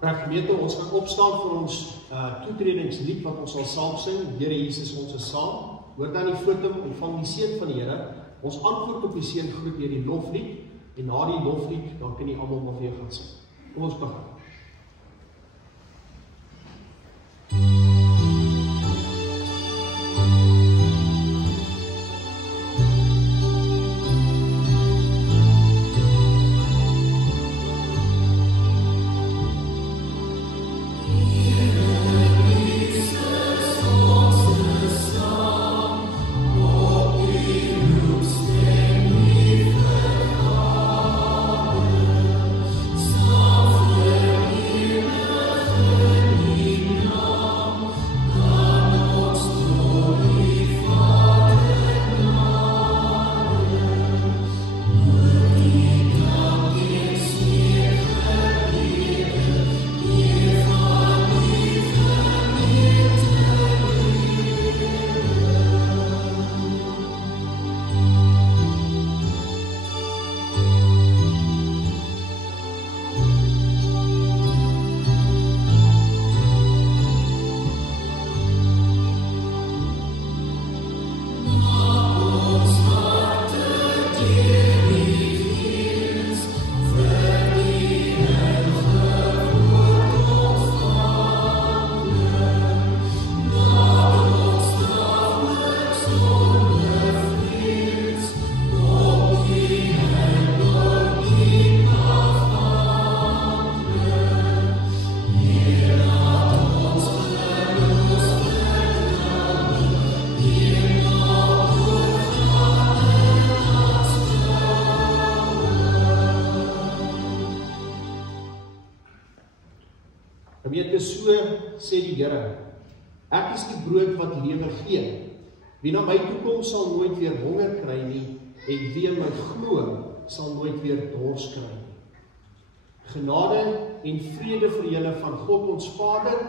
Gemeente, ons gaan opstaan vir ons toetredingslied wat ons sal saam sing. Here Jesus, ons is saam. Hoor dan die fotum, ontvang die seën van die Here. Ons antwoord op die seëngroet deur die loflied, en na die loflied, dan kan die almal maar weer gaan sing. Kom ons begin. Gemeente, so sê die Here, ek is die brood wat lewe gee. Wie na my toe kom sal nooit weer honger kry nie, en wie in my glo sal nooit weer dors kry nie. Genade en vrede vir julle van God ons Vader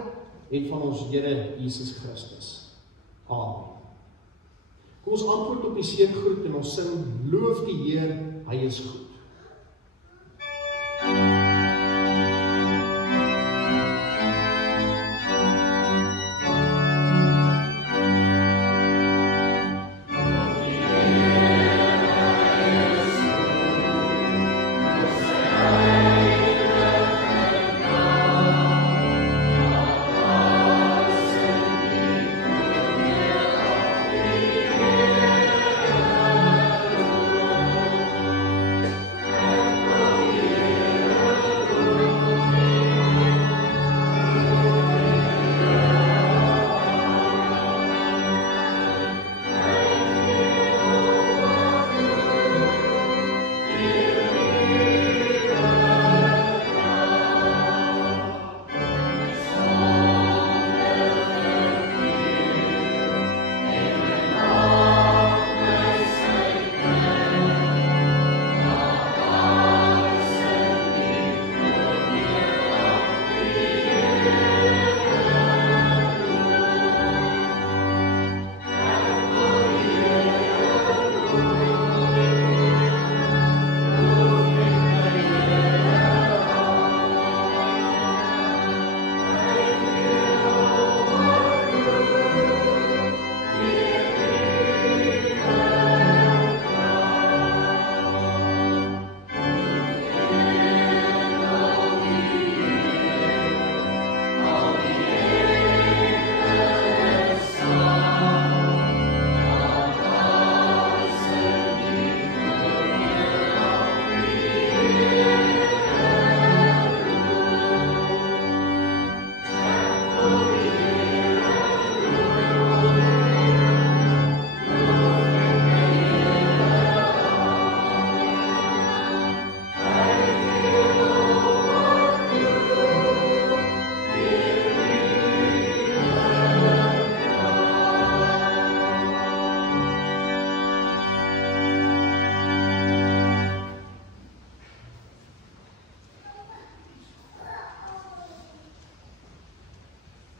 en van ons Here Jesus Christus. Amen. Kom ons antwoord op die seëngroet en ons sing, loof die Heer, hy is goed.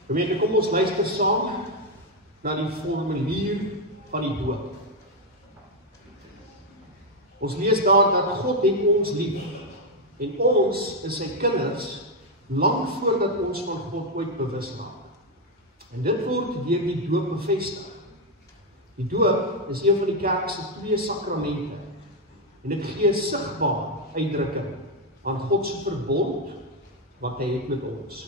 Gemeente, kom ons luister saam na die formulier van die doop. Ons lees daar dat God het ons lief en ons is sy kinders lang voordat ons van God ooit bewus raak. En dit word deur die doop bevestig. Die doop is een van die kerk se 2 sakramente en dit gee sigbaar uitdrukking aan God se verbond wat hy het met ons.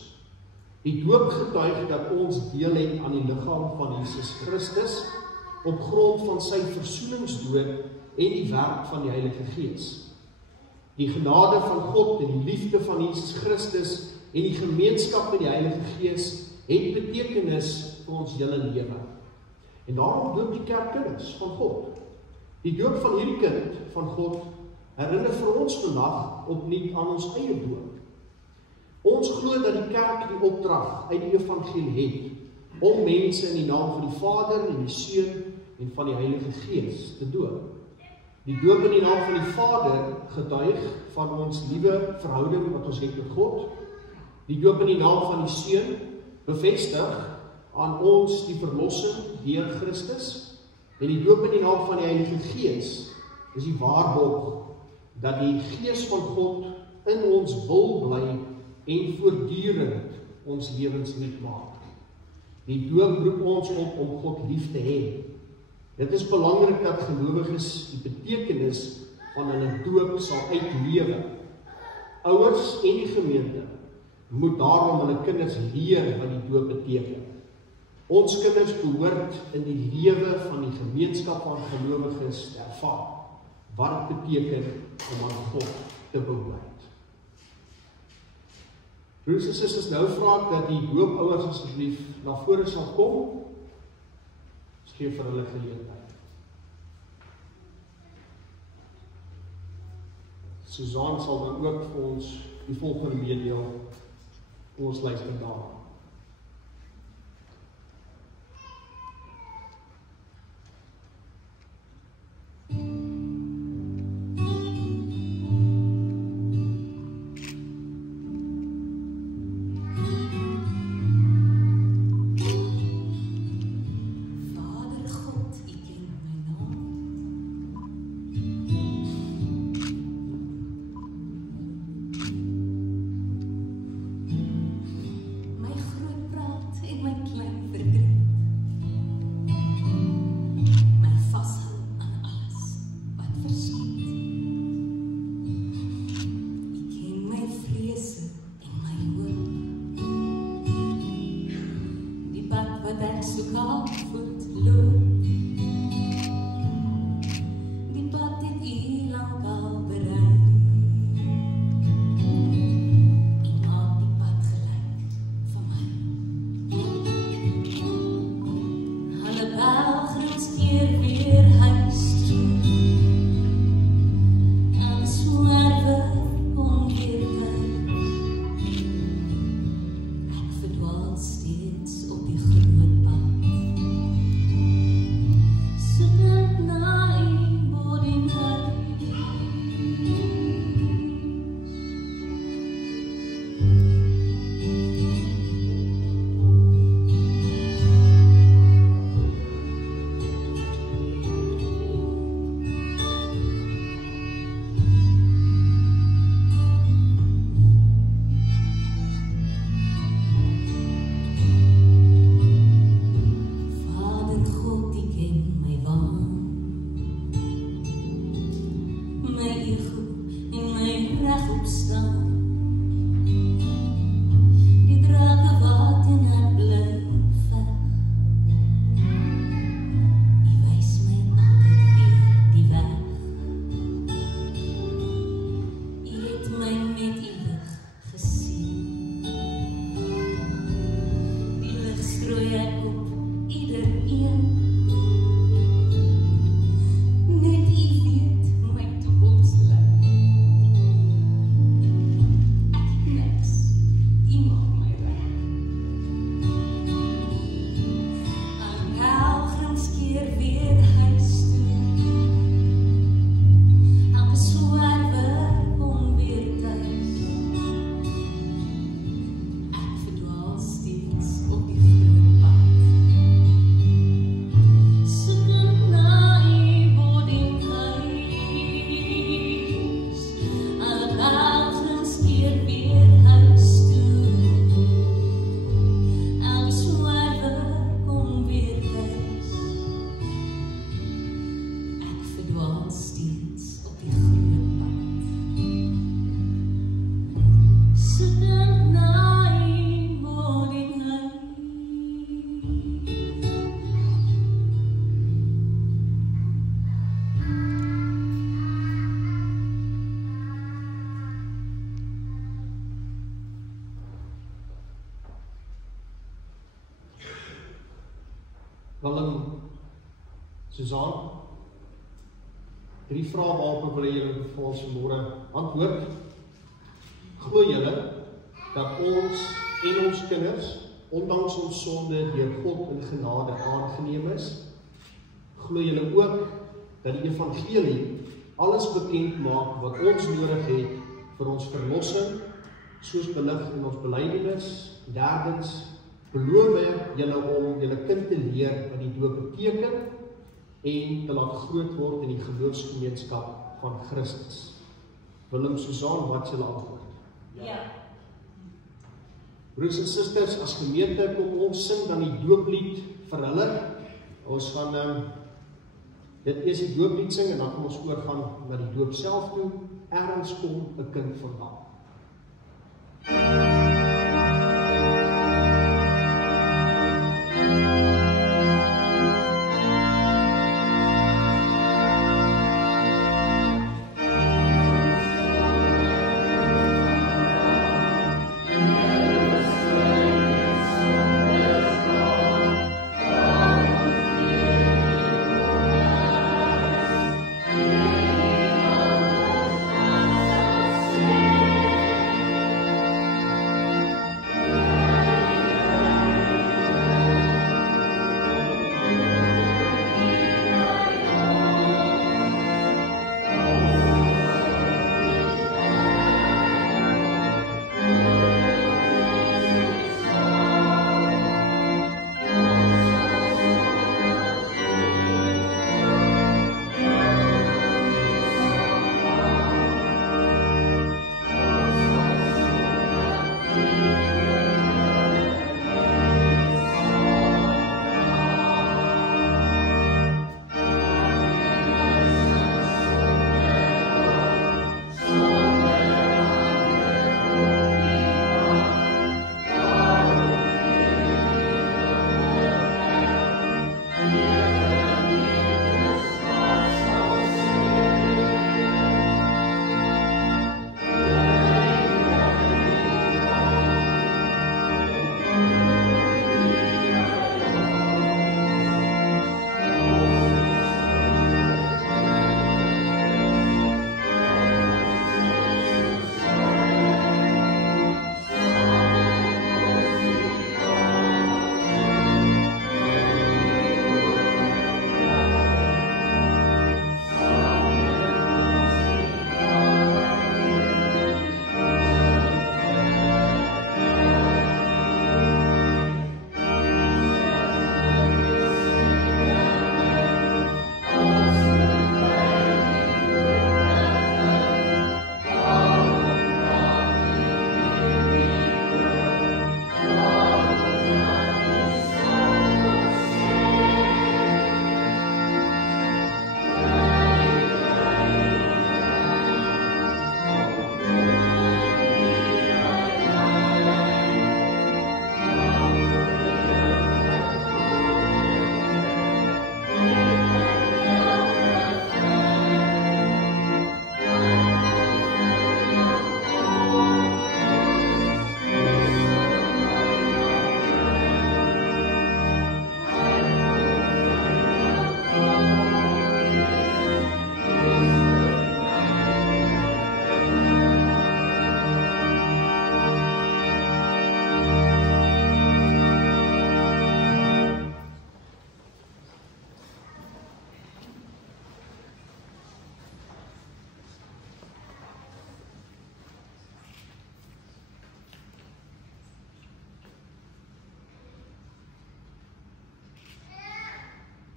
Die doop getuig dat ons deel het aan die liggaam van Jesus Christus op grond van sy versoeningsdood en die werk van die Heilige Gees. Die genade van God en die liefde van Jesus Christus en die gemeenskap met die Heilige Gees het betekenis vir ons hele lewe. En daarom doop die kerk kinders van God. Die doop van hierdie kind van God herinner vir ons vandag opnuut aan ons eie doop. Ons glo dat die kerk die opdrag uit die evangelie het om mense in die naam van die Vader en die Seun en van die Heilige Gees te doop. Die doop in die naam van die Vader getuig van ons liewe verhouding wat ons het met God. Die doop in die naam van die Seun bevestig aan ons die verlossing deur Christus. En die doop in die naam van die Heilige Gees is die waarborg dat die Gees van God in ons wil bly en voortdurend ons lewens nuut maak. Die doop roep ons op om God lief te hê. Dit is belangrik dat gelowiges die betekenis van hulle doop sal uitlewe. Ouers en die gemeente moet daarom hulle kinders leer wat die doop beteken. Ons kinders behoort in die lewe van die gemeenskap van gelowiges te ervaar wat dit beteken om aan God te behoort. Broers en susters, nou vra ek dat die doopouers asseblief na vore sal kom. Ons gee vir hulle geleentheid. Susan sal dan ook vir ons die volgende meedeel. Ons luister daar. Weer huis toe. Willem, Suzanne, 3 vrae waarop wil julle vir ons vanmôre antwoord. Glo julle dat ons en ons kinders, ondanks ons sonde, deur God in genade aangeneem is? Glo julle ook dat die evangelie alles bekend maak wat ons nodig het vir ons verlossing, soos belig in ons belydenis? Derdens, beloof julle om julle kind te leer wat die doop beteken en te laat groot word in die geloofsgemeenskap van Christus? Willem, Suzanne, wat is julle antwoord? Ja. Broers en susters, as gemeente kom ons sing dan die dooplied vir hulle. Ons gaan dit eers die dooplied sing en dan kom ons oorgaan na die doop self toe. Ergens kom 'n kind vandaan.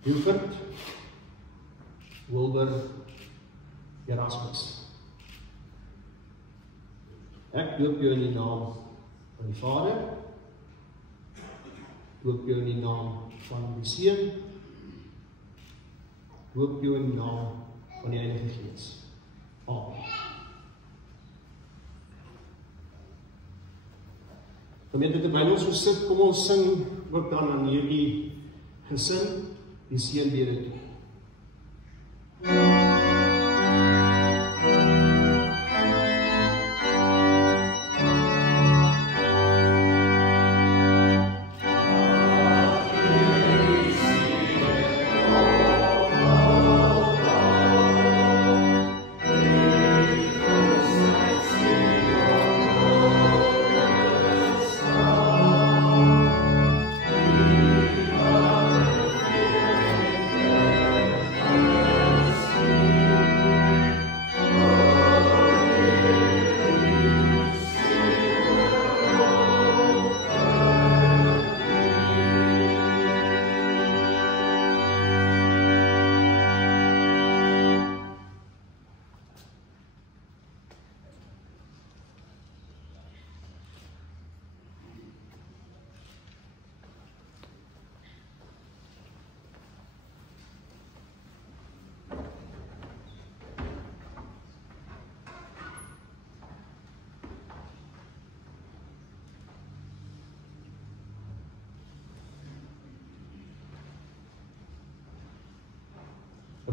Hubert Wilbur Erasmus. Ek doop jou in die naam van die Vader, doop jou in die naam van die Seun, doop jou in die naam van die Heilige Gees. Amen. Gemeente, terwyl ons so sit, kom ons sing ook dan aan hierdie gesin die seënbede toe. Amen.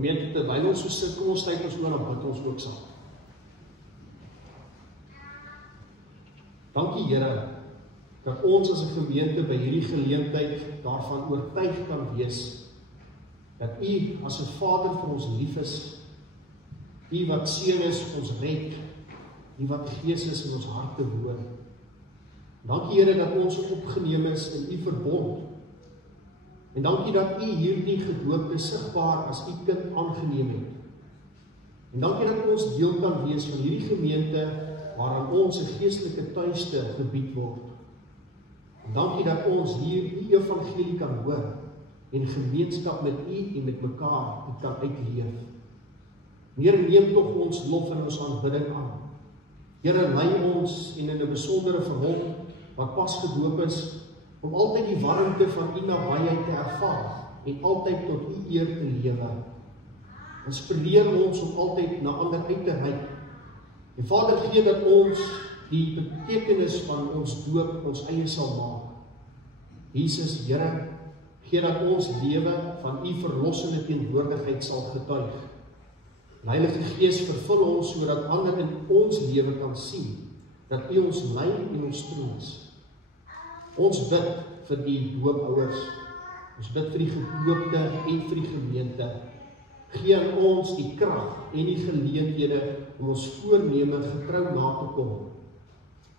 Gemeente, terwyl ons so sit, kom ons kyk ons oor en bid ons ook saam. Dankie Here, dat ons as 'n gemeente by hierdie geleentheid daarvan oortuig kan wees, dat U as 'n Vader vir ons lief is, U wat seun is, ons red, U wat Gees is in ons harte woon. Dankie Here dat ons opgeneem is in U verbond. En dankie dat U hierdie gedoopte sigbaar as U kind aangeneem het. En dankie dat ons deel kan wees van hierdie gemeente waaraan ons 'n geestelike tuiste gebied word. En dankie dat ons hier U evangelie kan hoor en gemeenskap met U en met mekaar kan uitleef. Here, neem tog ons lof en ons aanbidding aan. Here, lei ons en in 'n besondere vir hom wat pas gedoop is, om altyd die warmte van U nabyheid te ervaar en altyd tot U eer te lewe. Inspireer ons om altyd na ander uit te reik. En Vader, gee dat ons die betekenis van ons doop ons eie sal maak. Jesus, Here, gee dat ons lewe van U verlossende teenwoordigheid sal getuig. Heilige Gees, vervul ons sodat ander in ons lewe kan sien dat U ons lei en ons troos. Ons bid vir die doopouers. Ons bid vir die gedoopte en vir die gemeente. Gee aan ons die krag en die geleenthede om ons voorneme getrou na te kom.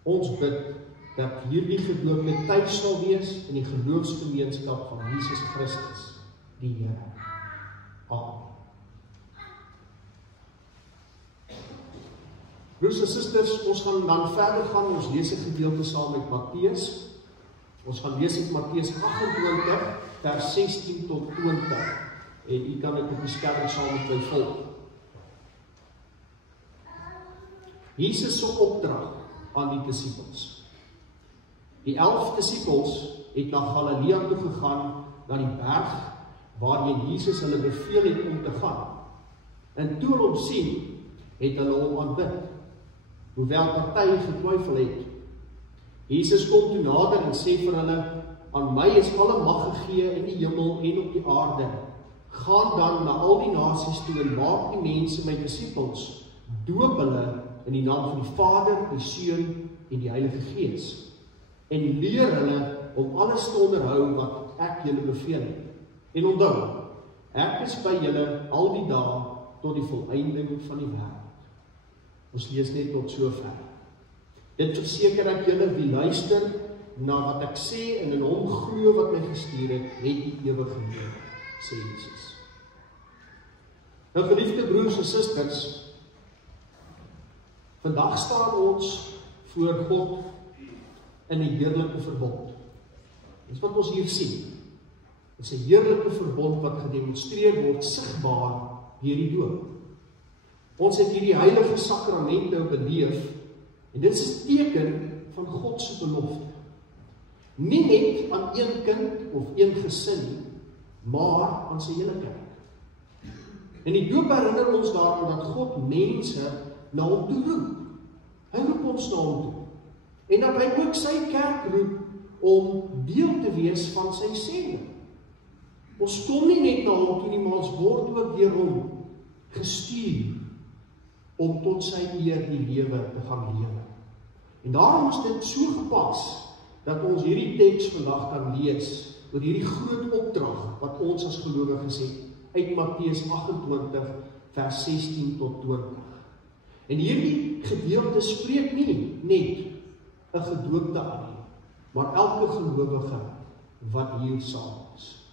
Ons bid dat hierdie gedoopte tuis sal wees in die geloofsgemeenskap van Jesus Christus, die Here. Amen. Broers en susters, ons gaan dan verder gaan, ons lees 'n gedeelte saam met Matteus. Ons gaan lees uit Matteus 28, vers 16 tot 20. En u kan dit op die skerm saam met my volg. Jesus se opdrag aan die disippels. Die 11 disippels het na Galilea toe gegaan, na die berg waarheen Jesus hulle beveel het om te gaan. En toe hulle hom sien, het hulle hom aanbid, hoewel party getwyfel het. Jesus kom toe nader en sê vir hulle, aan my is alle mag gegee in die hemel en op die aarde. Gaan dan na al die nasies toe en maak die mense my disippels, doop hulle in die naam van die Vader, die Seun en die Heilige Gees, en leer hulle om alles te onderhou wat ek julle beveel het. En onthou, ek is by julle al die dae tot die volëinding van die wêreld. Ons lees net tot sover. Dit verseker ek julle wie luister na wat ek sê en in hom glo wat my gestuur het, het die ewige lewe, sê Jesus. Nou geliefde broers en susters, vandag staan ons voor God in 'n heerlike verbond. Dis wat ons hier sien. Dit is 'n heerlike verbond wat gedemonstreer word sigbaar deur die doop. Ons het hierdie heilige sakrament nou beleef en dit is 'n teken van God se belofte. Nie net aan een kind of een gesin nie, maar aan sy hele kerk. En die doop herinner ons daaraan dat God mense na hom toe roep. Hy roep ons na hom toe. En dat hy ook sy kerk roep om deel te wees van sy sending. Ons kom nie net na hom toe nie, maar ons word ook deur hom gestuur om tot sy eer die lewe te gaan lewe. En daarom is dit so gepas dat ons hierdie teks vandag kan lees oor hierdie groot opdrag wat ons as gelowiges het uit Matteus 28 vers 16 tot 20. En hierdie gedeelte spreek nie net 'n gedoopte aan nie, maar elke gelowige wat hier saam is.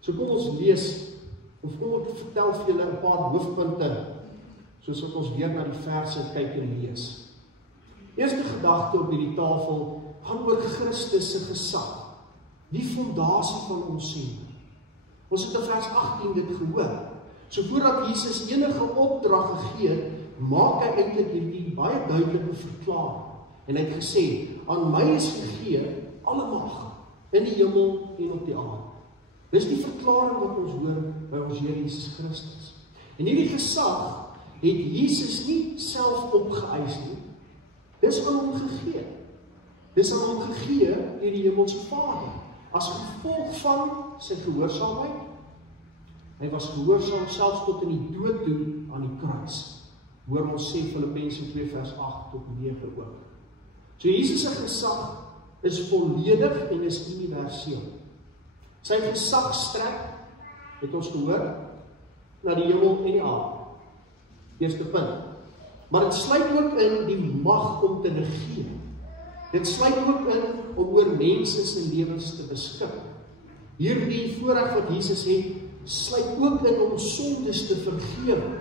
So kom ons lees, of kom ek vertel vir julle 'n paar hoofpunte, soos wat ons weer na die verse kyk en lees. Eerste gedagte op hierdie tafel gaan oor Christus se gesag, die fondasie van ons sending. Ons het in vers 18 dit gehoor. So voordat Jesus enige opdrag gegee het, maak hy eintlik hierdie baie duidelike verklaring. En hy het gesê, aan my is gegee alle mag in die hemel en op die aarde. Dis die verklaring wat ons hoor by ons Here Jesus Christus. En hierdie gesag het Jesus nie self opgeëis nie. Dis aan hom gegee. Dis aan hom gegee deur die hemelse Vader, as gevolg van sy gehoorsaamheid, Hy was gehoorsaam selfs tot in die dood toe aan die kruis. Hoor ons sê Filippense 2 vers 8 tot 9 ook. So Jesus se gesag is volledig en is universeel. Sy gesag strek, het ons gehoor, na die hemel en die aarde. Eerste punt. Maar dit sluit ook in die mag om te regeer. Dit sluit ook in om oor mense se lewens te beskik. Hierdie voorreg wat Jesus het, sluit ook in om sondes te vergewe.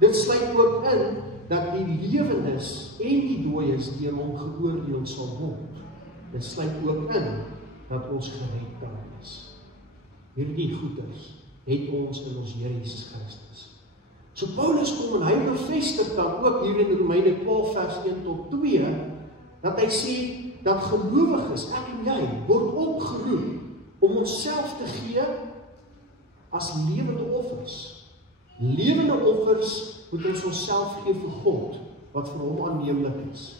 Dit sluit ook in dat die lewendes en die dooies deur hom geoordeel sal word. Dit sluit ook in dat ons gered kan wees. Hierdie goeders het ons in ons Here Jesus Christus. So Paulus kom en hy bevestig dan ook hier in Romeine 12 vers 1 tot 2, dat hy sê dat gelowiges, ek en jy, word opgeroep om onsself te gee as lewende offers. Lewende offers moet ons onsself gee vir God, wat vir hom aanneemlik is.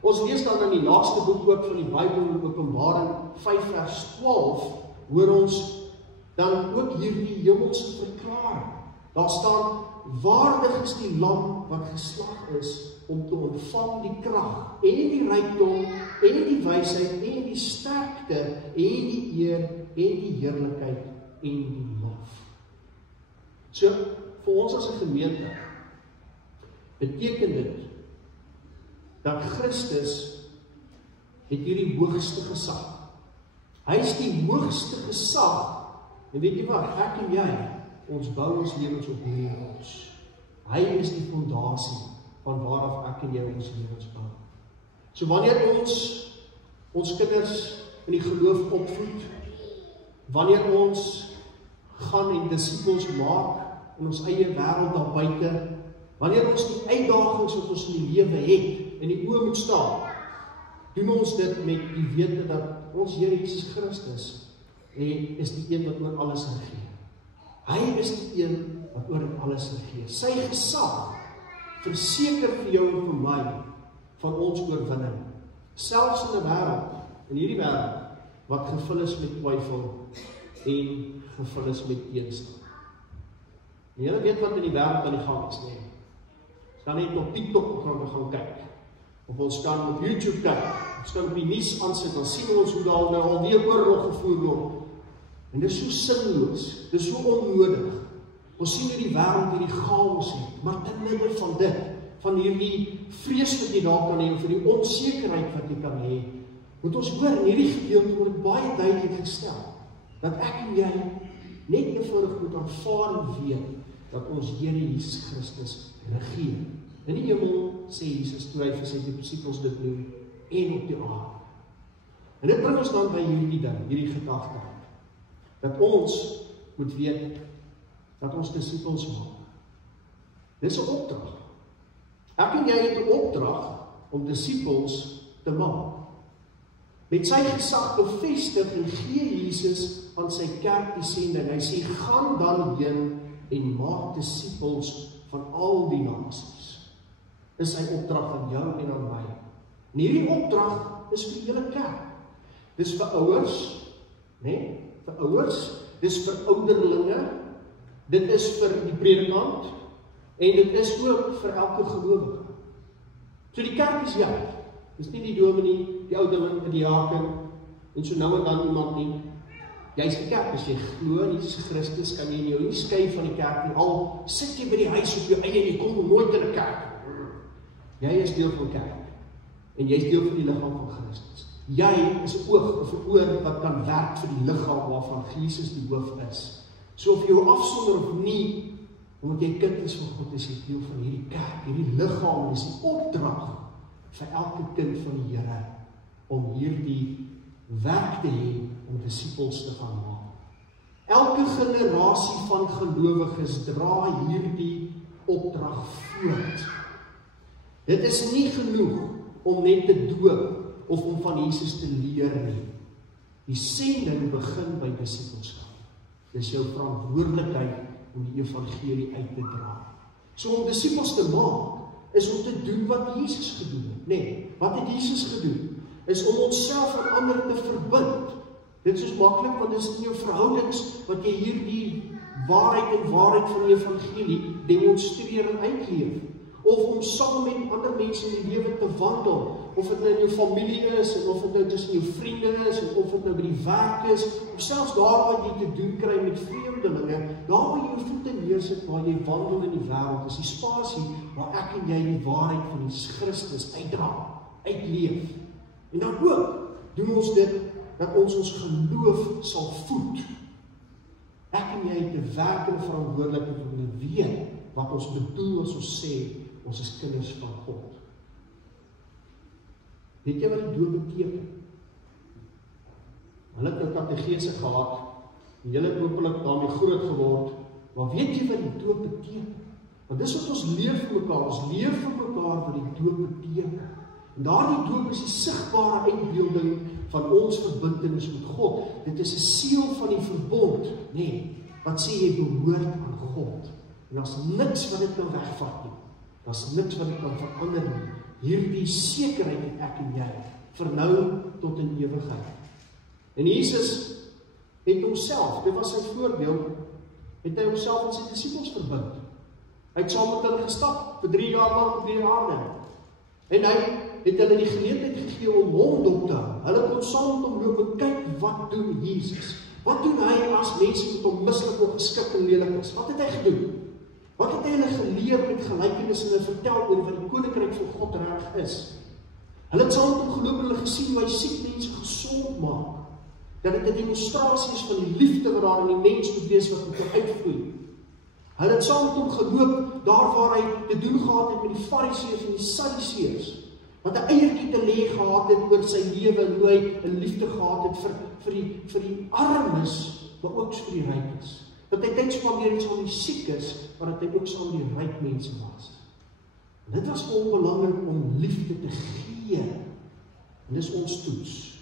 Ons lees dan in die laaste boek ook van die Bybel, in Openbaring 5 vers 12, hoor ons dan ook hierdie hemelse verklaring. Daar staan, waardig is die lam wat geslag is om te ontvang die krag en die rykdom en die wysheid en die sterkte en die eer en die heerlikheid en die lof. So, vir ons as 'n gemeente beteken dit dat Christus het hierdie hoogste gesag. Hy is die hoogste gesag. En weet jy wat, ek en jy, ons bou ons lewens op hierdie rots. Hy is die fondasie van waaraf ek en jy ons lewens bou. So wanneer ons kinders in die geloof opvoed, wanneer ons gaan en disippels maak in ons eie wêreld daar buite, wanneer ons die uitdagings wat ons in die lewe het, in die oë moet staan, doen ons dit met die wete dat ons Here Jesus Christus is die een wat oor alles regeer. Hy is die een wat oor alles regeer. Sy gesag verseker vir jou en vir my van ons oorwinning. Selfs in 'n wêreld, in hierdie wêreld, wat gevul is met twyfel en gevul is met teenstand. En julle weet wat in die wêreld aan die gang is, nee. Ons kan net op TikTok gaan kyk. Of ons kan op YouTube kyk. Ons kan op die nuus aansit, dan sien ons hoe daar nou alweer oorlog gevoer word. En dit is so sinloos, dit is so onnodig. Ons sien hoe die wêreld hierdie chaos het, maar te midde van dit, van hierdie vrees wat jy daar kan hê, vir die onsekerheid wat jy kan hê, moet ons hoor, in hierdie gedeelte word baie duidelik gestel, dat ek en jy net eenvoudig moet aanvaar en weet, dat ons Here Jesus Christus regeer. In die hemel, sê Jesus toe hy vir sy disippels dit noem, en op die aarde. En dit bring ons dan by hierdie ding, hierdie gedagte, dat ons moet weet, dat ons disippels maak. Dit is 'n opdrag. Ek en jy het 'n opdrag om disippels te maak. Met sy gesag bevestig en gee Jesus aan sy kerk die sending. Hy sê, gaan dan heen en maak disippels van al die nasies. Dis sy opdrag aan jou en aan my. En hierdie opdrag is vir die hele kerk. Dis vir ouers, né? Vir ouers, dis vir ouderlinge, dit is vir die predikant, en dit is ook vir elke gelowige. So die kerk is jy. Dis nie die dominee, die ouderling, die diaken, en so nou en dan iemand nie. Jy is die kerk, as jy glo in Jesus Christus, kan jy jou nie skei van die kerk nie, al sit jy by die huis op jou eie, en jy kom nooit in 'n kerk. Jy is deel van die kerk, en jy is deel van die liggaam van Christus. Jy is 'n oog of 'n oor wat kan werk vir die liggaam waarvan Jesus die hoof is. So of jy jou afsonder of nie, omdat jy kind is van God, is jy deel van hierdie kerk, hierdie liggaam, is die opdrag vir elke kind van die Here, om hierdie werk te hê, om disippels te gaan maak. Elke generasie van gelowiges dra hierdie opdrag voort. Dit is nie genoeg om net te doop, of om van Jesus te leer nie. Die sending begin by disippelskap. Dis jou verantwoordelikheid om die evangelie uit te dra. So om disippels te maak, is om te doen wat Jesus gedoen het. Nee, wat het Jesus gedoen? Is om onsself en ander te verbind. Dit is maklik, want dit is in jou verhoudings, wat jy hierdie waarheid en waarheid van die evangelie demonstreer en uitleef. Of om saam met ander mense in die lewe te wandel, of dit nou in jou familie is, en of dit nou tussen jou vriende is, en of dit nou by die werk is, of selfs daar waar jy te doen kry met vreemdelinge, daar waar jy jou voete neersit, waar jy wandel in die wêreld, is die spasie waar ek en jy die waarheid van die Christus uitdra, uitleef. En dan ook doen ons dit, dat ons geloof sal voed. Ek en jy het 'n werkende verantwoordelikheid om te weet wat ons bedoel as ons sê, ons is kinders van God. Weet jy wat die doop beteken? Hulle het nou katedese gehad, en julle het hopelik daarmee groot geword, maar weet jy wat die doop beteken? Want dis wat ons leer vir mekaar, ons leer vir mekaar wat die doop beteken. En daardie doop is die sigbare uitbeelding van ons verbintenis met God. Dit is 'n seël van die verbond, wat sê jy behoort aan God. En daar's niks wat dit kan wegvat nie. Daar's niks wat dit kan verander nie. Hierdie sekerheid het ek en jy, vir nou tot in ewigheid. En Jesus het homself, dit was sy voorbeeld, het hy homself en sy disippels verbind. Hy het saam met hulle gestap, vir 3 jaar lang op die aarde. En hy het hulle die geleentheid gegee om hom dop te hou. Hulle kon saam met hom loop en kyk, wat doen Jesus? Wat doen hy as mense met hom mislik of geskik en lelik is? Wat het hy gedoen? Wat het hy hulle geleer met gelykenisse en vertel oor wat die koninkryk van God reg is? Hulle het saam met hom geloop en hulle gesien hoe hy siek mense gesond maak. Dat dit 'n demonstrasie is van die liefde wat daar in die mens moet wees wat moet uitvloei. Hulle het saam met hom geloop daar waar hy te doen gehad het met die Fariseërs en die Sadduseërs. Wat 'n eiertjie te lê gehad het oor sy lewe en hoe hy 'n liefde gehad het vir die armes, maar ook vir die rykes. Dat hy tyd spandeer het saam met die siekes, maar dat hy ook saam met die ryk mense was. En dit was vir hom belangrik om liefde te gee. En dis ons toets.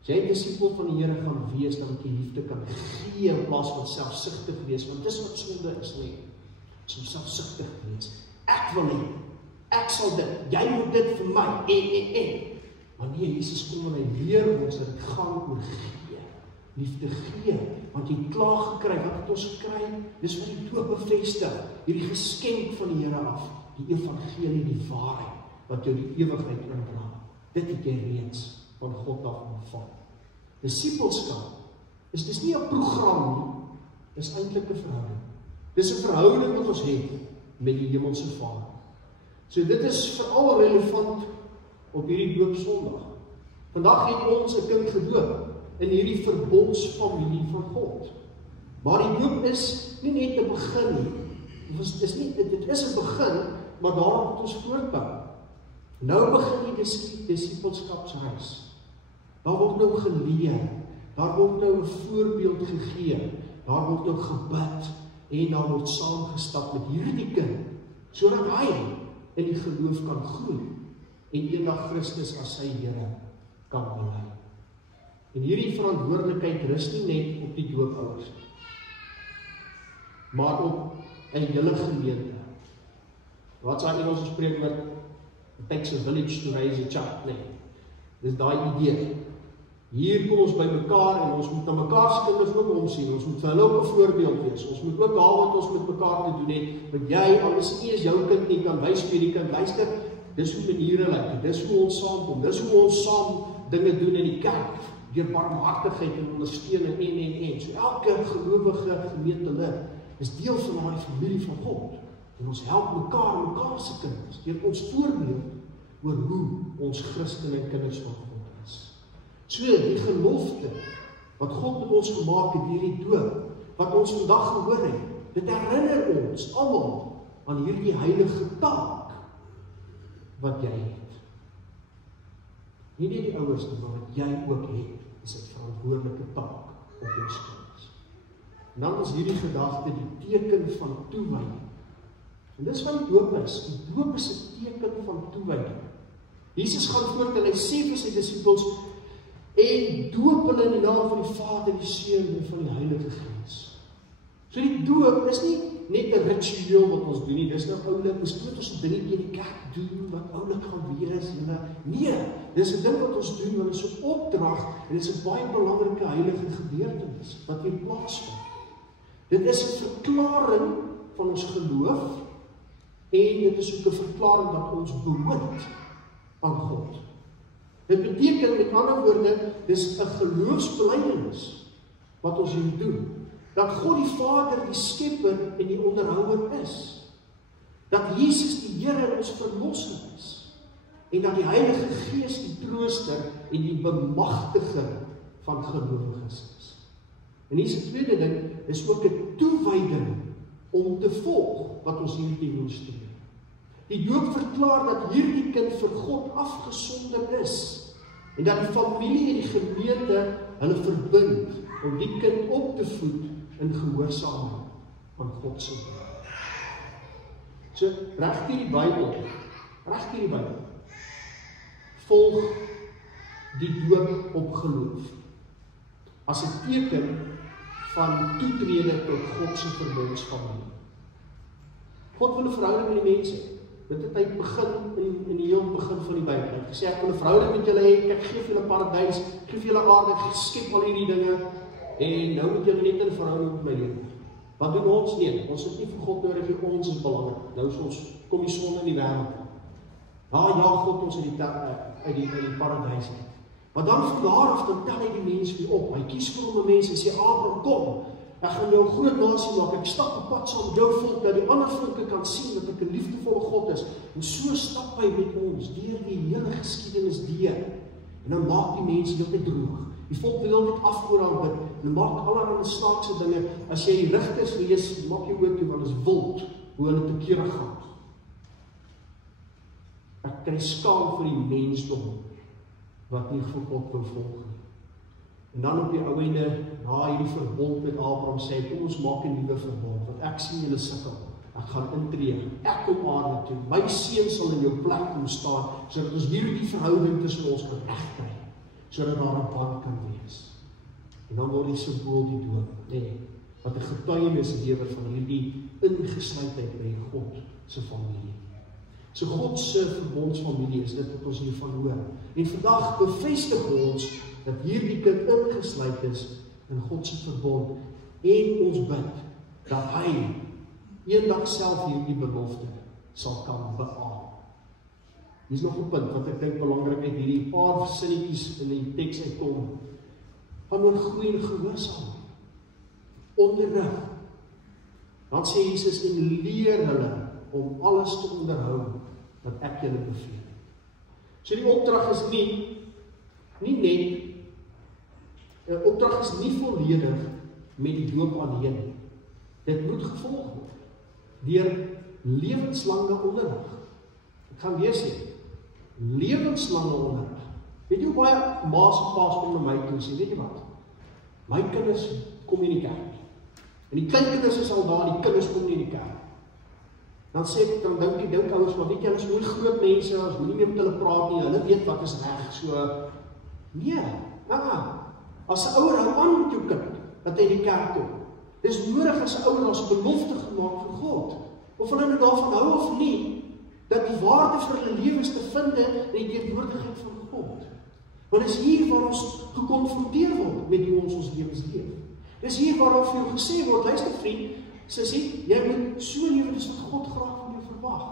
As jy 'n disipel van die Here gaan wees, dan moet jy liefde kan gee in plaas van selfsugtig wees, want dis wat sonde is, is om selfsugtig te wees. Ek wil nie, ek sal dit, jy moet dit vir my, Maar nee, Jesus kom en hy leer ons dat dit gaan oor gee, liefde gee, want jy het klaar gekry, wat het ons gekry? Dis wat die doop bevestig, hierdie geskenk van die Here af, die evangelie, die waarheid, wat jou die ewigheid indra. Dit het jy reeds van God af ontvang. Disipelskap is dis nie 'n program nie, dis eintlik 'n verhouding. Dis 'n verhouding wat ons het met die hemelse Vader. So dit is veral relevant op hierdie doopsondag. Vandag het ons 'n kind gedoop in hierdie verbondsfamilie van God. Maar die doop is nie net 'n begin nie. Dit is 'n begin, maar daarom moet ons voortbou. Nou begin die disipelskapsreis. Daar word nou geleer, daar word nou 'n voorbeeld gegee, daar word nou gebid en daar word saamgestap met hierdie kind, sodat hy in die geloof kan groei en eendag Christus as sy Here kan bely. En hierdie verantwoordelikheid rus nie net op die doopouers, maar op 'n hele gemeente. Wat sê Engelse spreekwoord? It takes a village to raise a child, Dis daai idee. Hier kom ons by mekaar en ons moet na mekaar se kinders ook omsien. Ons moet vir hulle ook 'n voorbeeld wees. Ons moet ook daar wat ons met mekaar te doen het, wat jy, al is nie eens jou kind nie, kan wys vir die kind, luister, dis hoe maniere lyk, dis hoe ons saamkom, dis hoe ons saam dinge doen in die kerk, deur barmhartigheid en ondersteuning en. So elke gelowige gemeentelid is deel van daai familie van God. En ons help mekaar se kinders, deur ons voorbeeld oor hoe ons Christene en kinders van God is. So die gelofte wat God met ons gemaak het hierdie doop, wat ons vandag gehoor het, dit herinner ons almal aan hierdie heilige taak wat jy het. Nie net die ouers nie, maar wat jy ook het, is 'n verantwoordelike taak op ons kinders. En dan is hierdie gedagte die teken van toewyding. En dis wat die doop is. Die doop is 'n teken van toewyding. Jesus gaan voort en hy sê vir sy disippels, en doop hulle in die naam van die Vader, die Seun en van die Heilige Gees. So die doop is nie net 'n ritueel wat ons doen nie, dis nou oulik, miskien moet ons 'n dingetjie in die kerk doen, wat oulik gaan wees, nee, dis 'n ding wat ons doen, want dit is 'n opdrag, en dit is 'n baie belangrike heilige gebeurtenis, wat hier plaasvind. Dit is 'n verklaring van ons geloof en dit is ook 'n verklaring dat ons behoort aan God. Dit beteken met ander woorde, dis 'n geloofsbelijdenis wat ons hier doen. Dat God die Vader, die Skepper en die onderhouer is. Dat Jesus die Here en ons verlosser is. En dat die Heilige Gees die trooster en die bemagtiger van gelowiges is. En hier is 'n tweede ding, is ook 'n toewyding om te volg wat ons hier demonstreer. Die doop verklaar dat hierdie kind vir God afgesonder is en dat die familie en die gemeente hulle verbind om die kind op te voed in gehoorsaamheid aan God se woord. So, reg hierdie Bybel, volg die doop op geloof as 'n teken van toetrede tot God se verbondsfamilie. God wil 'n verhouding met die mense. Dit het hy begin in die heel begin van die Bybel. Hy het gesê, ek wil 'n verhouding met julle hê, ek gee vir julle paradys, ek gee vir julle aarde, ek skep al hierdie dinge, en nou moet julle net 'n verhouding met my lewe. Wat doen ons? Nee, ons het nie vir God nodig nie, ons is belangrik. Nou is ons, kom die sonde in die wêreld. Ja, God ons uit die paradys uit. Maar dan van daar af, dan tel hy die mens weer op. Hy kies vir hom 'n mens en sê, Abraham, kom, ek gaan jou 'n groot nasie maak, ek stap op pad saam met jou volk, dat die ander volke kan sien dat ek 'n liefdevolle God is. En so stap hy met ons, deur die hele geskiedenis deur. En dan maak die mense heeltyd droog. Die volk wil net afgode aanbid, en maak allerlei snaakse dinge. As jy die Rigters lees, maak jy oor toe, want is wild, hoe hulle te kere gaan. Ek kry skaam vir die mensdom, wat nie vir God wil volg nie. En dan op die ou einde, na hierdie verbond met Abraham, sê, kom ons maak 'n nuwe verbond, want ek sien julle sukkel, ek gaan intree, ek kom aarde toe, my seun sal in jou plek kom staan, sodat ons hierdie verhouding tussen ons kan regkry, sodat daar 'n band kan wees. En dan word die simbool die doop, nee, wat 'n getuienis lewer van hierdie ingesluitheid by God se familie. So God se verbondsfamilie is dit wat ons hiervan hoor. En vandag bevestig ons dat hierdie kind ingesluit is in God se verbond en ons bid dat hy eendag self hierdie belofte sal kan beaam. Hier is nog 'n punt wat ek dink belangrik uit hierdie paar sinnetjies in die teks uitkom. Van oor groei en gehoorsaamheid. Onderrig. Dan sê Jesus, en leer hulle om alles te onderhou wat ek julle beveel. So die opdrag is nie net, die opdrag is nie volledig met die doop alleen. Dit moet gevolg word deur lewenslange onderrig. Ek gaan weer sê, lewenslange onderrig. Weet jy hoe baie ma's en pa's kom na my toe en sê, weet jy wat? My kinders kom nie in die kerk. En die kleinkinders is al daar, die kinders kom nie in die kerk. Dan sê ek, dan dink ouers, maar weet jy, hulle is mooi groot mense, ons moet nie meer met hulle praat nie, hulle weet wat is reg, so, nee, as 'n ouer hou aan met jou kind, dat hy in die kerk kom. Dis nodig as 'n ouer as belofte gemaak vir God, of hulle nou daarvan hou of nie, dat die waarde vir hulle lewens te vind in die teenwoordigheid van God. Want dis hier waar ons gekonfronteer word met hoe ons lewens leef. Dis hier waar vir jou gesê word, luister vriend, sussie, jy moet so lewe, dis wat God graag van jou verwag.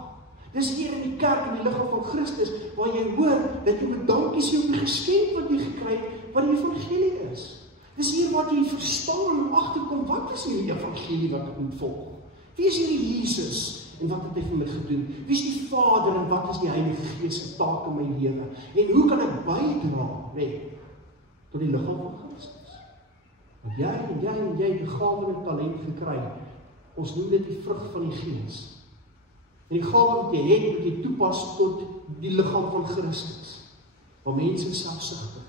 Dis hier in die kerk, in die liggaam van Christus, waar jy hoor, dat jy met dankie sê op die geskenk wat jy gekry het, wat die evangelie is. Dis hier wat jy verstaan en agterkom, wat is hierdie evangelie wat ek moet volg? Wie is hierdie Jesus? En wat het hy vir my gedoen? Wie is die Vader en wat is die Heilige Gees se taak in my lewe? En hoe kan ek bydra, tot die liggaam van Christus? Want jy het die gawe en talent gekry. Ons noem dit die vrug van die Gees. En die gawe wat jy het, moet jy toepas tot die liggaam van Christus. Maar mense is selfsugtig,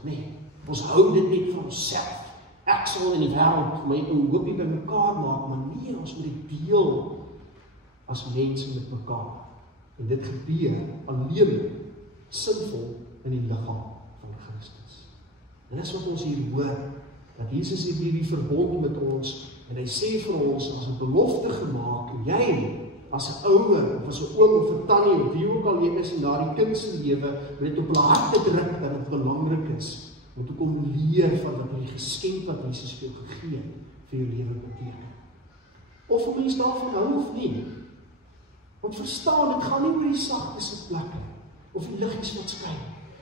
ons hou dit net vir onsself. Ek sal in die wêreld my ou hoopie by mekaar maak, maar nee, ons moet dit deel as mense met mekaar. En dit gebeur alleen sinvol in die liggaam van Christus. En dis wat ons hier hoor, dat Jesus het hierdie verbond met ons, en hy sê vir ons, as 'n belofte gemaak, en jy, as 'n ouer, of as 'n oom of 'n tannie, of wie ook al jy is in daardie kind se lewe, met op hulle hart te druk, dat dit belangrik is, om te kom leer van wat die geskenk wat Jesus vir jou gegee het, vir jou lewe beteken. of 'n mens daarvan hou of nie. Want verstaan, dit gaan nie oor die sagteste plekke, of die liggies wat skyn,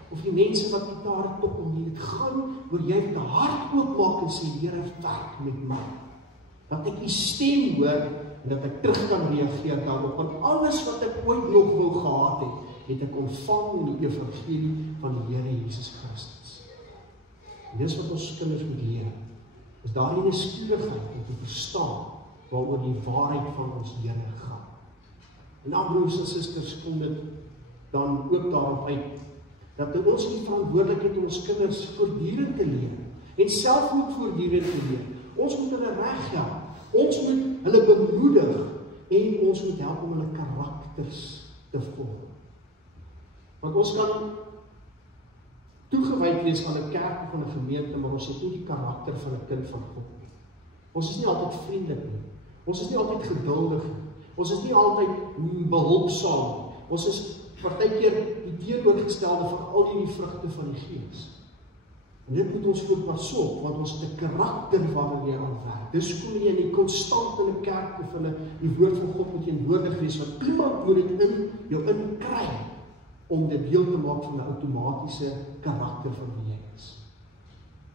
of die mense wat gitare tokkel nie. Dit gaan oor jy wat 'n hart oopmaak en sê, Here, werk met my. Dat ek die stem hoor, en dat ek terug kan reageer daarop, want alles wat ek ooit nog wou gehad het ek ontvang in die evangelie van die Here Jesus Christus. En dis wat ons kinders moet leer, is daar nie 'n skierigheid om te verstaan waaroor die waarheid van ons Here gaan. En dan, broers en susters, kom dit dan ook daarop uit, dat ons die verantwoordelikheid om ons kinders voortdurend te leer, en self moet voortdurend te leer. Ons moet hulle reghelp, ons moet hulle bemoedig, en ons moet help om hulle karakters te vorm. Want ons kan toegewyd wees aan 'n kerk of aan 'n gemeente, maar ons het nie die karakter van 'n kind van God nie. Ons is nie altyd vriendelik nie. Ons is nie altyd geduldig nie. Ons is nie altyd behulpsaam nie. Ons is partykeer die teenoorgestelde van al die vrugte van die Gees. En dit moet ons goed pas op, want ons het 'n karakter waarin jy aan werk. Dis hoe jy in die konstante in 'n kerk of in die woord van God moet teenwoordig wees, want iemand moet dit in jou inkry om dit deel te maak van 'n outomatiese karakter van wie jy is.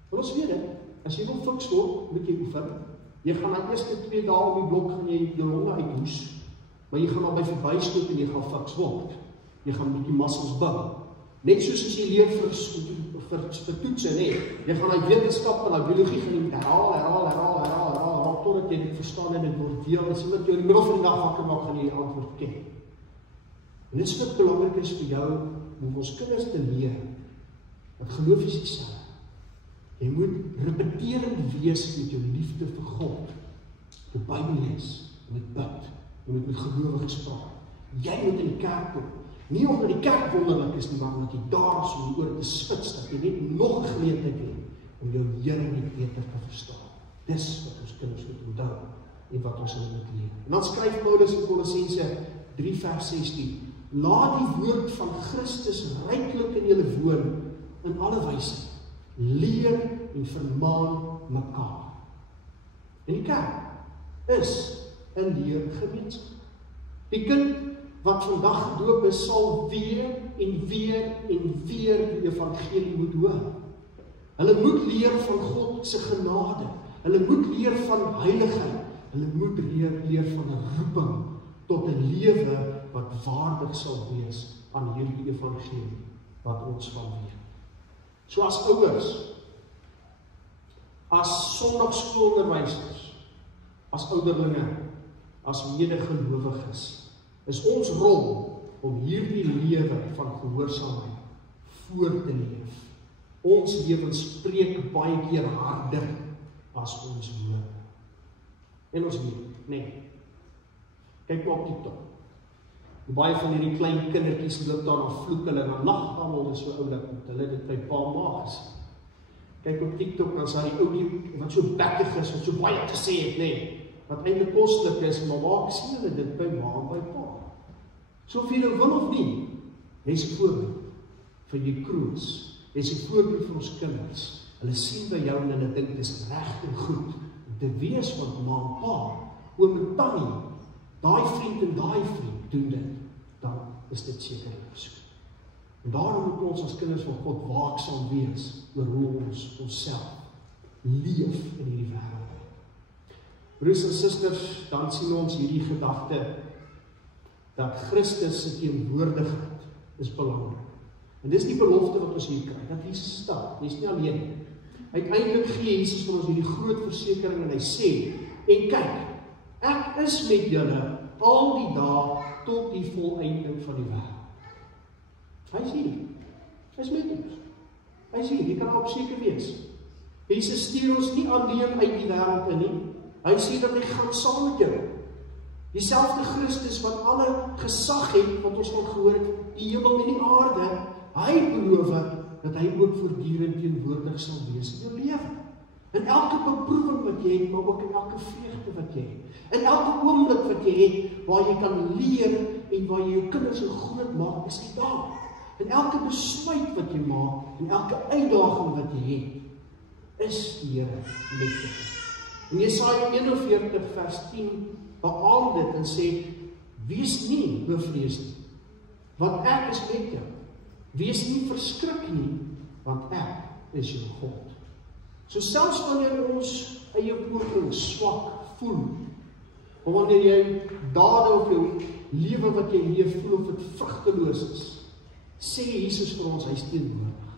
En ons weet dit, as jy wil fiks word, moet jy oefen. Jy gaan na eerste 2 dae op die blok gaan jy jou longe uithoes, maar jy gaan al by verbystoot en jy gaan fiks word. Jy gaan 'n bietjie muscles bou. Net soos as jy leer vir toetse, nee. Jy gaan daai wetenskap en daai biologie gaan jy herhaal, totdat jy dit verstaan en dit word deel. As jy met jou in die middel van die dag wakker maak, gaan jy die antwoord ken. En dit is wat belangrik is vir jou, om ons kinders te leer, dat geloof is dieselfde. Jy moet repeterend wees met jou liefde vir God. Jy Bybel lees, jy moet bid, jy moet met gelowiges praat. Jy moet in die kerk kom. Nie omdat die kerk wonderlik is nie, maar omdat jy daar is om die oor te spits, dat jy net nog 'n geleentheid het om jou Here net beter te verstaan. Dis wat ons kinders moet onthou en wat ons hulle moet leer. En dan skryf Paulus in Kolossense 3 vers 16: Laat die woord van Christus ryklik in julle woon in alle wysheid. Leer en vermaan mekaar. En die kerk is 'n leergemeenskap. Die kind wat vandag gedoop is, sal weer en weer en weer die evangelie moet hoor. Hulle moet leer van God se genade. Hulle moet leer van heiligheid. Hulle moet leer van 'n roeping tot 'n lewe wat waardig sal wees aan hierdie evangelie wat ons gaan leer. So as ouers, as sondagskoolonderwysers, as ouderlinge, as medegelowiges, is ons rol om hierdie lewe van gehoorsaamheid voor te leef. Ons lewens spreek baie keer harder as ons woorde. En ons weet, nee. Kyk maar op TikTok. Baie van hierdie klein kindertjies loop daar en vloek hulle en dan lag almal, dis so oulik, want hulle dit by pa ma gesien. Kyk op TikTok, dan is daar die ouetjie wat so bekkig is, wat so baie gesê het, nee. Wat eintlik koslik is, maar waar sien hulle dit by ma en by pa? So of jy nou wil of nie, jy's 'n voorbeeld vir die kroos, jy's 'n voorbeeld vir ons kinders. Hulle sien by jou en hulle dink dis reg en goed om te wees van ma en pa, oom en tannie, daai vriend en daai vriend doen dit, dan is dit seker so. En daarom moet ons as kinders van God waaksaam wees oor hoe ons onsself leef in hierdie wêreld. Broers en susters, dan sien ons hierdie gedagte dat Christus se teenwoordigheid is belangrik. En dis die belofte wat ons hier kry, dat Jesus staan, hy is nie alleen nie. Uiteindelik gee Jesus vir ons hierdie groot versekering en hy sê, en kyk, ek is met julle al die dae tot die volëinding van die wêreld. Hy is hier, hy is met ons. Hy is hier, jy kan op seker wees. Jesus stuur ons nie alleen uit die wêreld in nie, hy sê dat hy gaan saam met jou. Dieselfde Christus wat alle gesag het, wat ons al gehoor het, die hemel en die aarde, hy beloof dat hy ook voortdurend teenwoordig sal wees in jou lewe. In elke beproewing wat jy het, maar ook in elke vreugde wat jy het. In elke oomblik wat jy het, waar jy kan leer en waar jy jou kinders so groot maak, is hy daar. In elke besluit wat jy maak, en elke uitdaging wat jy het, is die Here met jou. En Jesaja 41 vers 10 beaam dit en sê, wees nie bevrees nie, want ek is met jou. Wees nie verskrik nie, want ek is jou God. So selfs wanneer ons eie pogings swak voel, of wanneer jy dade op jou lewe wat jy leef voel of dit vrugteloos is, sê Jesus vir ons, hy is teenwoordig.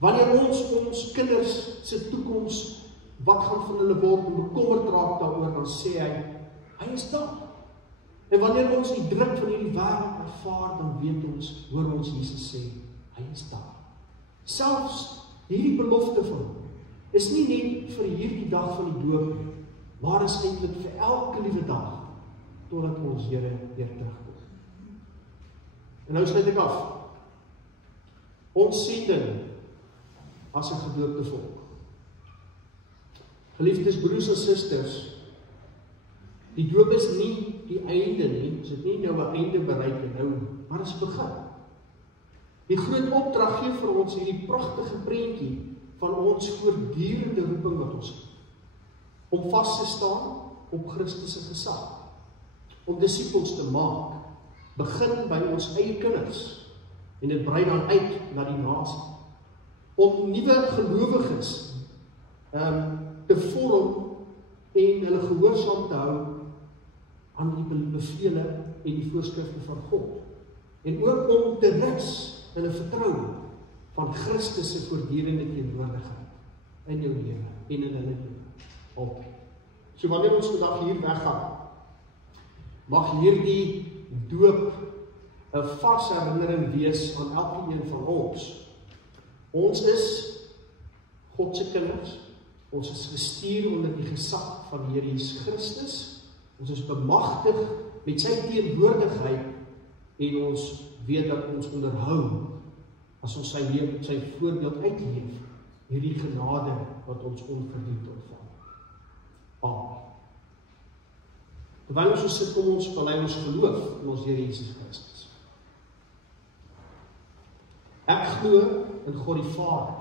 Wanneer ons kinders se toekoms, wat gaan van hulle word, en bekommerd raak daaroor, dan sê hy is daar. En wanneer ons die druk van hierdie wêreld ervaar, dan weet ons, hoor ons Jesus sê, hy is daar. Selfs hierdie belofte van hom, is nie net vir hierdie dag van die doop, maar is eintlik vir elke liewe dag, totdat ons Here weer terugkom. En nou sluit ek af. Ons sending as 'n gedoopte volk. Geliefdes broers en susters, die doop is nie die einde nie, ons het nie nou 'n einde bereik en nou, maar is begin. Die groot opdrag gee vir ons hierdie pragtige prentjie van ons voortdurende roeping wat ons het, om vas te staan op Christus se gesag, om disippels te maak, begin by ons eie kinders, en dit brei dan uit na die nasie, om nuwe gelowiges te vorm en hulle gehoorsaam te hou aan die bevele en die voorskrifte van God, en ook om te rus in 'n vertroue van Christus se voortdurende teenwoordigheid in jou lewe en in hulle lewe. Altyd. So wanneer ons vandag hier weggaan, mag hierdie doop 'n vars herinnering wees aan elkeen van ons. Ons is God se kinders. Ons is gestuur onder die gesag van die Here Jesus Christus. Ons is bemagtig met sy teenwoordigheid en ons weet dat ons onderhou as ons sy voorbeeld uitleef, hierdie genade wat ons onverdiend ontvang. Amen. Terwyl ons sit, kom ons bely ons geloof in ons Here Jesus Christus. Ek glo in God die Vader,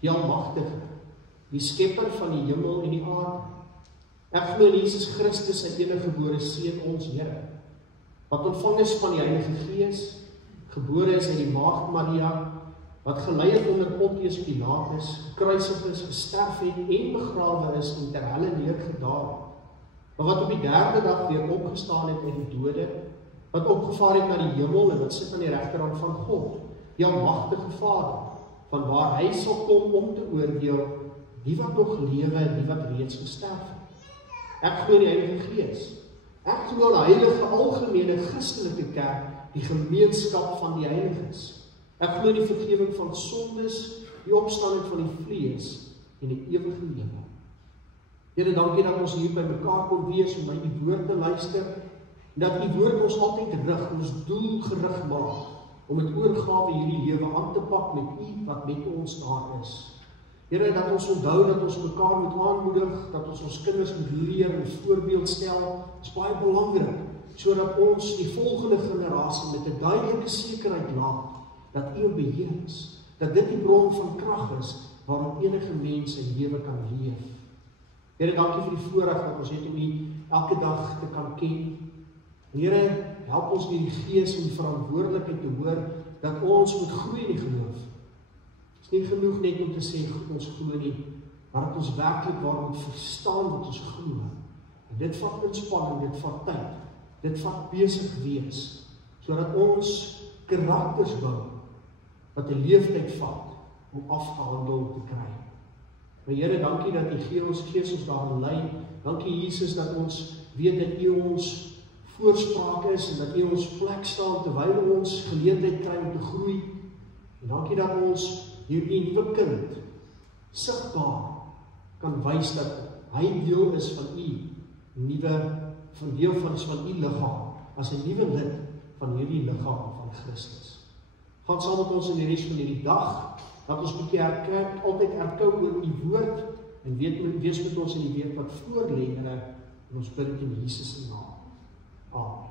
die Almagtige, die skepper van die hemel en die aarde. Ek glo in Jesus Christus, sy eniggebore Seun, ons Here, wat ontvang is van die Heilige Gees, gebore is uit die Maagd Maria, wat gelei het onder Pontius Pilatus, gekruisig is, gesterf het en begrawe is en ter helle neergedaal, maar wat op die derde dag weer opgestaan het uit die dode, wat opgevaar het na die hemel en wat sit aan die regterhand van God, die Almagtige Vader, van waar hy sal kom om te oordeel die wat nog lewe en die wat reeds gesterf het. Ek glo in die Heilige Gees. Ek glo in die heilige algemene Christelike kerk, die gemeenskap van die heiliges. Ek glo in die vergifnis van sondes, die opstanding van die vlees en die ewige lewe. Here, dankie dat ons hier by mekaar kon wees om na u woord te luister, en dat u woord ons altyd rig, ons doel gerig maak, om met oorgawe hierdie lewe aan te pak met u wat met ons daar is. Here, dat ons onthou dat ons mekaar moet aanmoedig, dat ons kinders moet leer en voorbeeld stel, is baie belangrik, sodat ons die volgende generasie met 'n duidelike sekerheid laat, dat u in beheer is, dat dit die bron van krag is, waarop enige mens in lewe kan leef. Here, dankie vir die voorreg dat ons het om u elke dag te kan ken. Here, help ons deur die Gees om die verantwoordelikheid te hoor, dat ons moet groei in die geloof. Het is nie genoeg net om te sê, ons glo nie, maar dat ons werklik waar moet verstaan wat ons glo. En dit vat inspanning, dit vat tyd, dit vat besig wees, sodat ons karakters bou, wat 'n leeftyd vat, om afgehandel te kry. Maar Here, dankie dat u gee ons Gees ons daarin lei. Dankie Jesus dat ons weet dat u ons voorspraak is, en dat u ons plek staan, terwyl ons geleentheid kry om te groei. En dankie dat ons hierdie nuwe kind sigbaar kan wys dat hy deel is van u deel van u liggaam, as 'n nuwe lid van hierdie liggaam van Christus. Gaan saam met ons in die res van hierdie dag, dat ons bietjie altyd herkou oor u woord, en wees met ons in die week wat voor lê, en ons bid dit in Jesus se naam. Amen.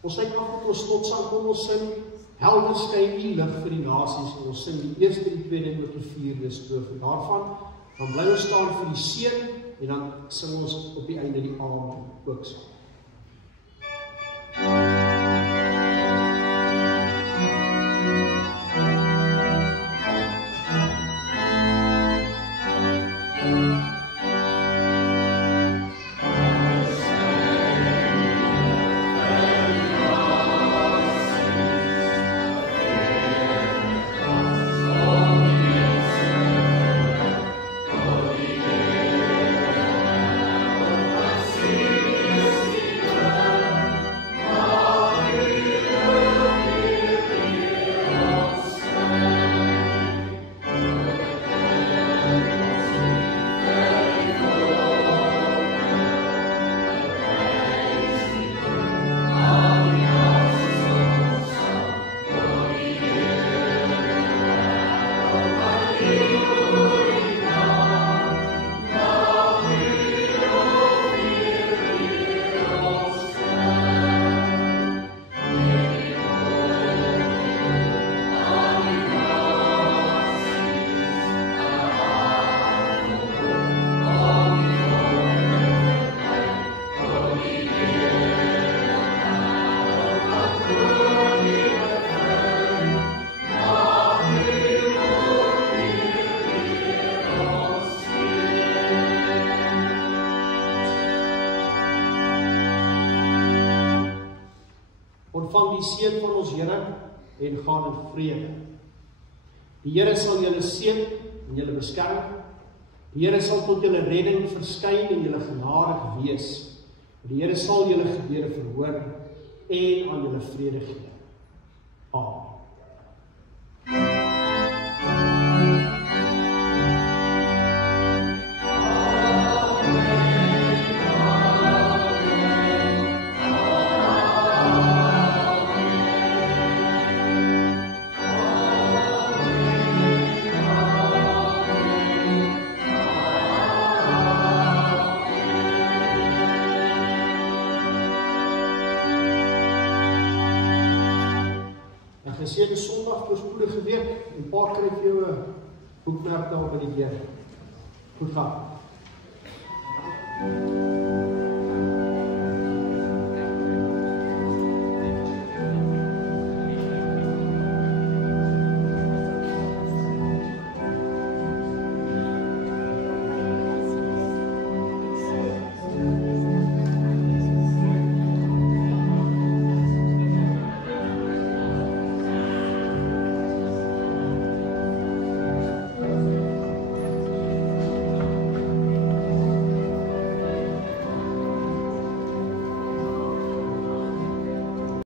Ons sluit af met ons slotsaang, kom ons sing Helder skyn die lig vir die nasies, en ons sing die eerste, die tweede en die vierde strofe daarvan. Dan bly ons staan vir die seën, en dan sing ons op die einde die amen ook saam. Ontvang die seën van ons Here en gaan in vrede. Die Here sal julle seën en julle beskerm. Die Here sal tot julle redding verskyn en julle genadig wees. Die Here sal julle gebede verhoor en aan julle vrede gee. Amen. Geseënde Sondag, voorspoedige week, en pa kry vir jou 'n boekwerk daar by die deur. Goed gaan.